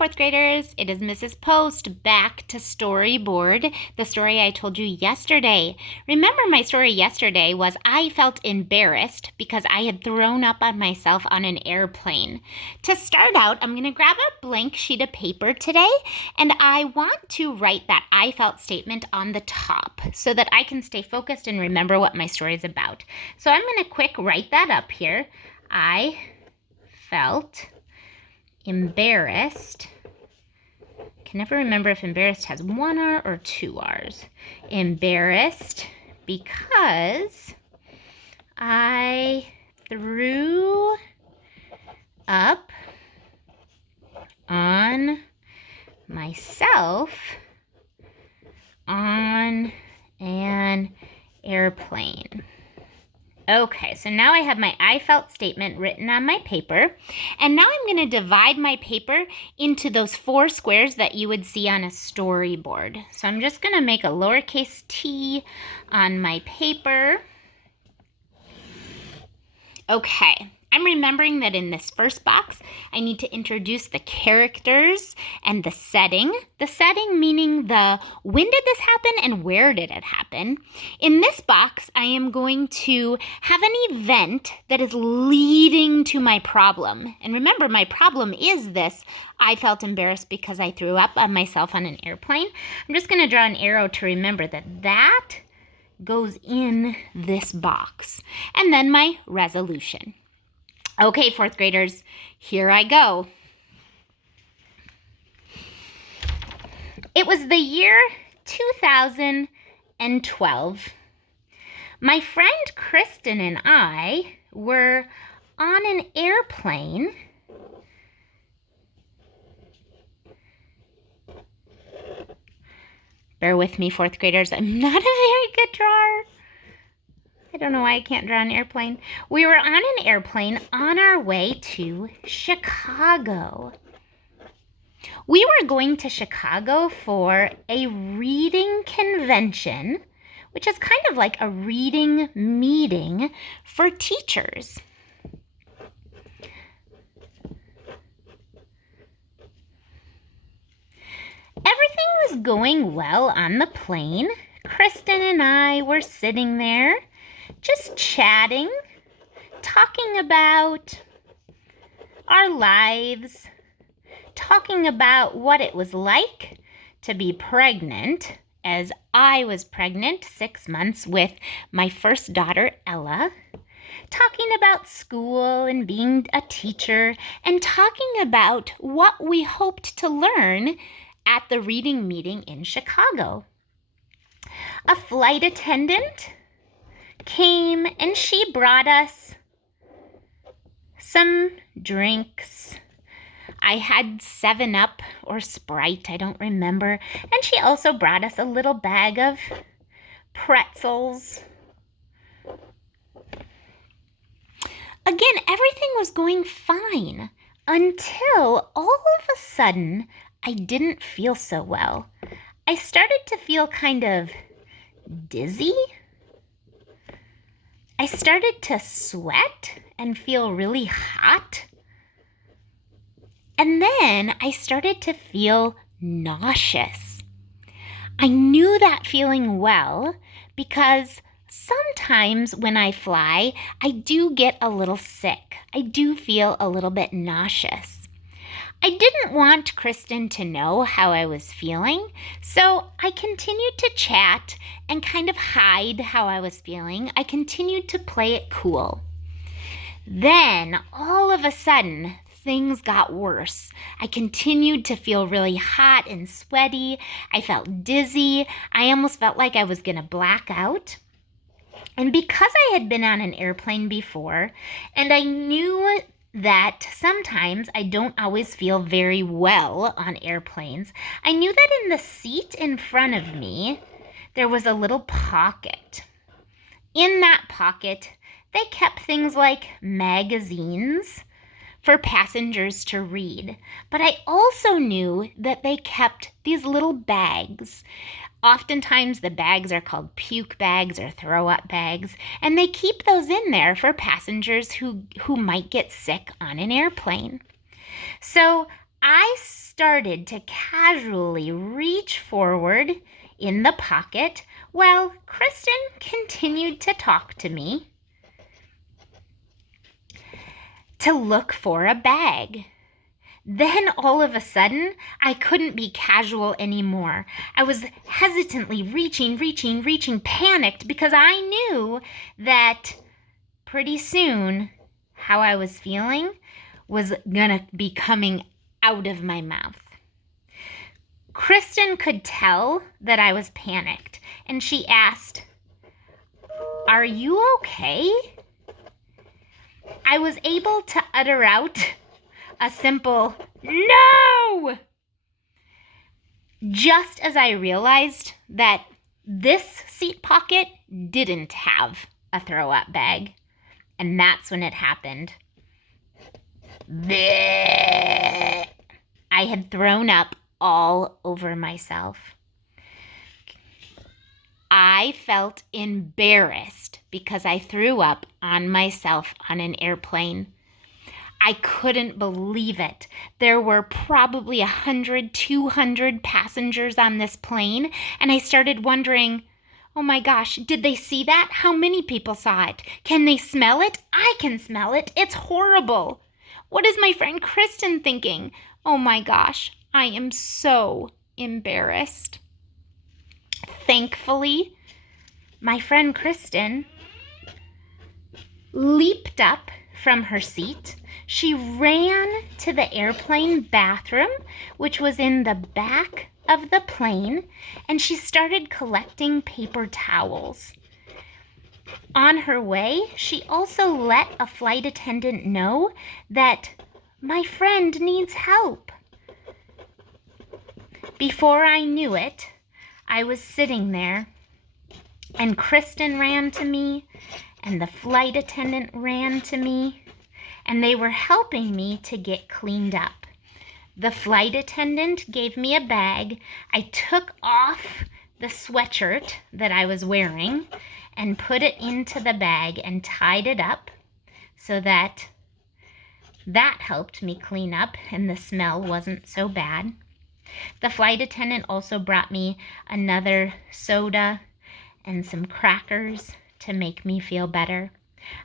fourth graders. It is Mrs. Post back to storyboard, the story I told you yesterday. Remember, my story yesterday was I felt embarrassed because I had thrown up on myself on an airplane. To start out, I'm going to grab a blank sheet of paper today, and I want to write that I felt statement on the top so that I can stay focused and remember what my story is about. So I'm going to quick write that up here. I felt embarrassed. Can never remember if embarrassed has one R or two R's. Embarrassed because I threw up on myself on an airplane. Okay, so now I have my I felt statement written on my paper, and now I'm going to divide my paper into those 4 squares that you would see on a storyboard. So I'm just going to make a lowercase t on my paper. Okay, I'm remembering that in this first box, I need to introduce the characters and the setting. The setting meaning when did this happen and where did it happen. In this box, I am going to have an event that is leading to my problem. And remember, my problem is this. I felt embarrassed because I threw up on myself on an airplane. I'm just going to draw an arrow to remember that goes in this box. And then my resolution. Okay, fourth graders, here I go. It was the year 2012. My friend Kristen and I were on an airplane Bear with me, fourth graders. I'm not a very good drawer. I don't know why I can't draw an airplane. We were on an airplane on our way to Chicago. We were going to Chicago for a reading convention, which is kind of like a reading meeting for teachers. Everything was going well on the plane. Kristen and I were sitting there, just chatting, talking about our lives, talking about what it was like to be pregnant, as I was pregnant 6 months with my first daughter, Ella, talking about school and being a teacher, and talking about what we hoped to learn at the reading meeting in Chicago. A flight attendant came and she brought us some drinks. I had 7-Up or Sprite, I don't remember. And she also brought us a little bag of pretzels. Again, everything was going fine until all of a sudden I didn't feel so well. I started to feel kind of dizzy. I started to sweat and feel really hot. And then I started to feel nauseous. I knew that feeling well because sometimes when I fly, I do get a little sick. I do feel a little bit nauseous. I didn't want Kristen to know how I was feeling, so I continued to chat and kind of hide how I was feeling. I continued to play it cool. Then, all of a sudden, things got worse. I continued to feel really hot and sweaty. I felt dizzy. I almost felt like I was going to black out. And because I had been on an airplane before, and I knew that sometimes I don't always feel very well on airplanes, I knew that in the seat in front of me, there was a little pocket. In that pocket, they kept things like magazines for passengers to read. But I also knew that they kept these little bags. Oftentimes the bags are called puke bags or throw-up bags, and they keep those in there for passengers who might get sick on an airplane. So I started to casually reach forward in the pocket while Kristen continued to talk to me to look for a bag. Then all of a sudden, I couldn't be casual anymore. I was hesitantly reaching, panicked because I knew that pretty soon how I was feeling was gonna be coming out of my mouth. Kristen could tell that I was panicked, and she asked, "Are you okay?" I was able to utter out a simple "No!" just as I realized that this seat pocket didn't have a throw-up bag. And that's when it happened. Bleh. I had thrown up all over myself. I felt embarrassed because I threw up on myself on an airplane. I couldn't believe it. There were probably 100, 200 passengers on this plane, and I started wondering, oh my gosh, did they see that? How many people saw it? Can they smell it? I can smell it. It's horrible. What is my friend Kristen thinking? Oh my gosh, I am so embarrassed. Thankfully, my friend Kristen leaped up from her seat. She ran to the airplane bathroom, which was in the back of the plane, and she started collecting paper towels. On her way, she also let a flight attendant know that my friend needs help. Before I knew it, I was sitting there, and Kristen ran to me, and the flight attendant ran to me, and they were helping me to get cleaned up. The flight attendant gave me a bag. I took off the sweatshirt that I was wearing and put it into the bag and tied it up so that helped me clean up and the smell wasn't so bad. The flight attendant also brought me another soda and some crackers to make me feel better.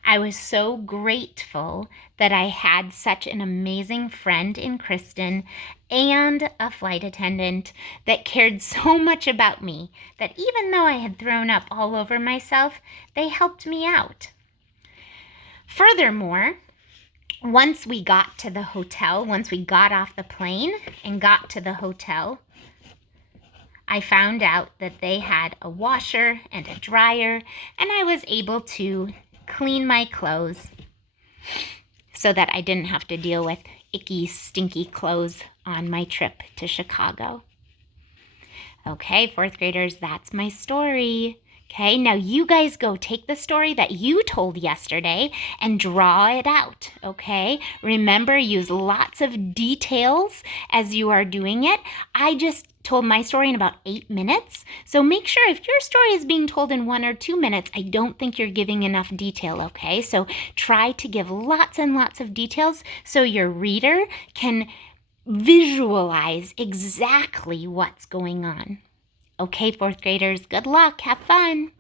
I was so grateful that I had such an amazing friend in Kristen and a flight attendant that cared so much about me that even though I had thrown up all over myself, they helped me out. Furthermore, once we got off the plane and got to the hotel, I found out that they had a washer and a dryer, and I was able to clean my clothes so that I didn't have to deal with icky, stinky clothes on my trip to Chicago. Okay, fourth graders, that's my story. Okay, now you guys go take the story that you told yesterday and draw it out, okay? Remember, use lots of details as you are doing it. I just told my story in about 8 minutes, so make sure if your story is being told in 1 or 2 minutes, I don't think you're giving enough detail, okay? So try to give lots and lots of details so your reader can visualize exactly what's going on. Okay, fourth graders, good luck. Have fun.